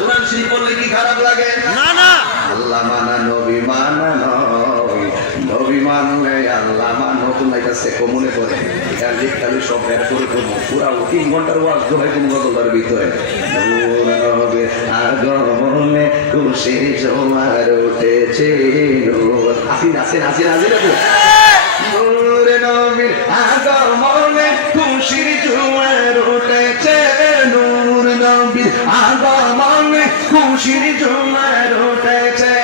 কোরআন শরীফ পড়লে কি খারাপ লাগে? না না, আল্লাহ মানা নবী মানা নয়, নবী মানলে আল্লাহ মানো। তোমার কাছে কমনে পড়ে এটা লিখতালি সব ব্যাগ করে করবো পুরা 3 ঘন্টার ওয়াজ দোহাই তুমি গতবার ভিতরে আগমনে খুশি জমার উঠেছে আসিন আসেন আসেন আসেন নূরে নবীর আগমনে খুশির জোয়ার উঠেছে, নূর নবীর আগমনে খুশির জোয়ার উঠেছে।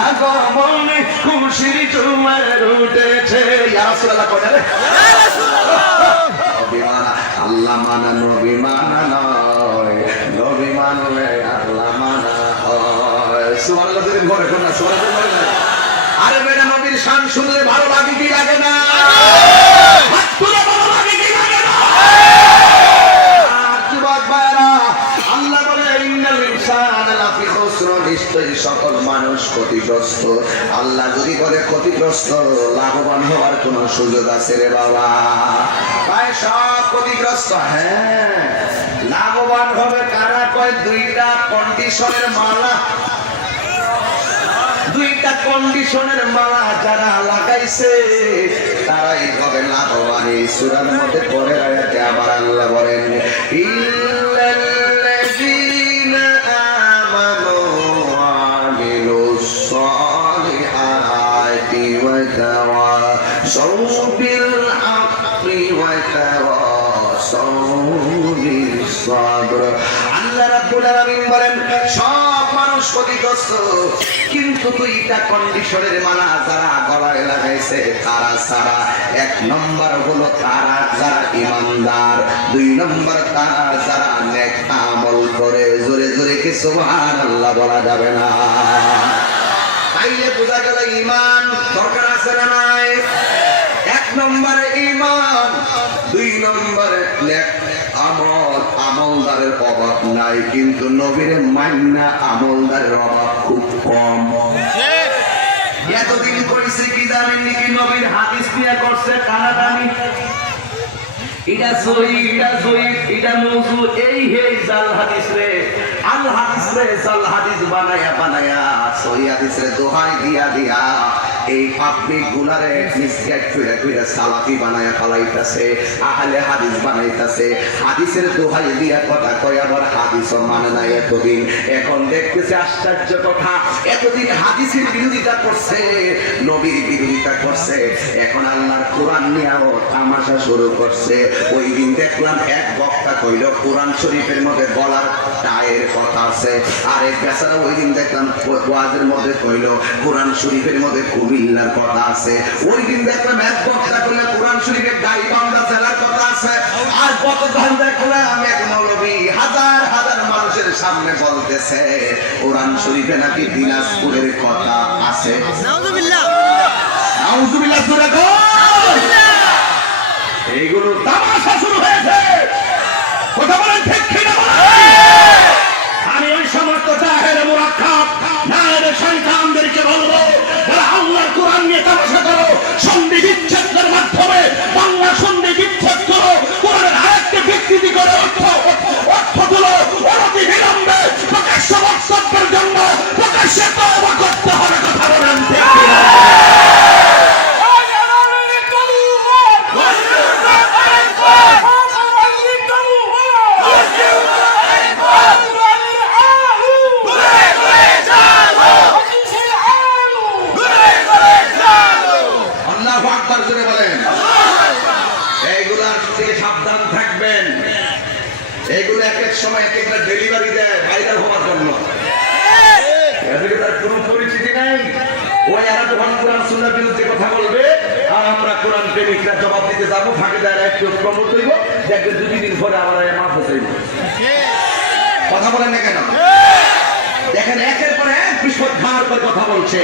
আগমনে খুশির জোয়ার উঠেছে। ইয়া রাসূলুল্লাহ কোনে আল্লাহ মানা নবী মানা নয়, নবী মানলে আল্লাহ মানা হয়। সুবহানাল্লাহ দিন ঘরে কোন না সুবহানাল্লাহ। আরে বেটা নবীর শান শুনলে ভালো লাগে কি লাগে না? হাত তুলে ভালো লাগে কি লাগে না? যুবক ভাইরা আল্লাহ বলে ইন্নাল ইনসানা লাফি খুসর, নিশ্চয়ই সকল মানুষ ক্ষতিগ্রস্ত। আল্লাহ যদি বলে ক্ষতিগ্রস্ত, লাভবান হওয়ার কোন সুযোগ আছে রে বাবা? ভাই সব ক্ষতিগ্রস্ত। হ্যাঁ, লাভবান হবে কারা? কয় দুইটা কন্ডিশনের মালা, দুইটা কন্ডিশনের মালা যারা লাগাইছে তারাই হবে লাভবান। এই সূরার মধ্যে পরে আয়াতে আবার আল্লাহ বলেন ইল্লাল্লাযীনা আমানু ওয়া আমিলুস সালিহাতি ওয়া তাওয়াসাউ বিল হাক্কি ওয়া তাওয়াসাউ বিস সাবর। আল্লাহ রাব্বুল আলামিন বলেন সব মানুষ ক্ষতিগ্রস্ত, কিন্তু দুইটা কন্ডিশনের মালা যারা গলায় লাগাইছে তারা ছাড়া। 1 নম্বর হলো তারা যারা ইমানদার, 2 নম্বর তারা যারা নেক আমল করে। জোরে জোরে কি সুবহানাল্লাহ বলা যাবে না? তাইলে বোঝা গেল ঈমান দরকার আছে না নাই? 1 নম্বরে ঈমান, 2 নম্বরে নেক আমল। আমলদারের অভাব নাই, কিন্তু নবীর মান্না আমলদারের অভাব খুব কম। এতদিন কইছে কি জানেন নাকি? নবীর হাদিস নিয়ে করছে কানাকানি, এটা সহি, এটা জয়ীফ, এটা মওযু, এই হে জাল হাদিস রে, আল হাদিস রে জাল হাদিস বানায়া বানায়া সহি হাদিস রে দোহাই দিয়া দিয়া এই পাবলিক গুলারে মিসগাইড করে করে সালাফি বানায়া ফলাইতাছে, আহলে হাদিস বানাইতাছে। হাদিসের দোহাই দিয়া কথা কয় আবার হাদিসও মানে না এতদিন। এখন দেখতেছে আশ্চর্য কথা, এতদিন হাদিসের বিরোধিতা করছে, নবীর বিরোধিতা করছে, এখন আল্লাহর কোরআন নিয়েও তামাশা শুরু করছে। ওই দিন দেখলাম এক বক্তা কইল কোরআন শরীফের মধ্যে গলার টায়ের কথা আছে, আর এক বেচারা ওই দিন দেখলাম ওয়াজের মধ্যে কইল কোরআন শরীফের মধ্যে কুমিল্লার কথা আছে। ওই দিন দেখলাম এক বক্তা কইল কোরআন শরীফের গাইবান্ধা জেলার কথা আছে, আর গতকাল দেখলাম এক মৌলবী হাজার হাজার মানুষের সামনে বলতেছে কোরআন শরীফে নাকি দিনাজপুরের কথা আছে। নাউজুবিল্লাহ, নাউজুবিল্লাহ সূরা এইগুলো তামাশা শুরু হয়েছে। কথা বলেন ঠিক কিনা? আমি ওই সমস্ত জাহেল মুরাক্কাব নায়েব শয়তানদেরকে বলবো, যারা আল্লাহর কোরআন নিয়ে তামাশা করো, সন্ধি বিচ্ছেদের মাধ্যমে বাংলা সন্ধি বিচ্ছেদ করো, কোরআনের আয়াতকে বিকৃতি করে অর্থগুলো অনতি বিলম্বে প্রকাশ্য বক্তব্যের জন্য প্রকাশ্যে তওবা করতে হবে। কথা বলেন ঠিক কিনা? সাবধান থাকবেন, এইগুলো এক এক সময় এক একটা ডেলিভারি দেয় ভাইরাল হওয়ার জন্য। এদিকে তার কোনো পরিচিতি নাই, ওই এরা যখন কোরআন সুন্নাহর বিরুদ্ধে কথা বলবে আর আমরা কোরআন প্রেমিকরা জবাব দিতে যাবো, ফাঁকে দেয় একটু প্রমোট হইব, দেখবেন 2 দিন পরে আমরা মাফ হইব। কথা বলেন না কেন? দেখেন একের পর এক বিস্ফোরক ধার করে কথা বলছে।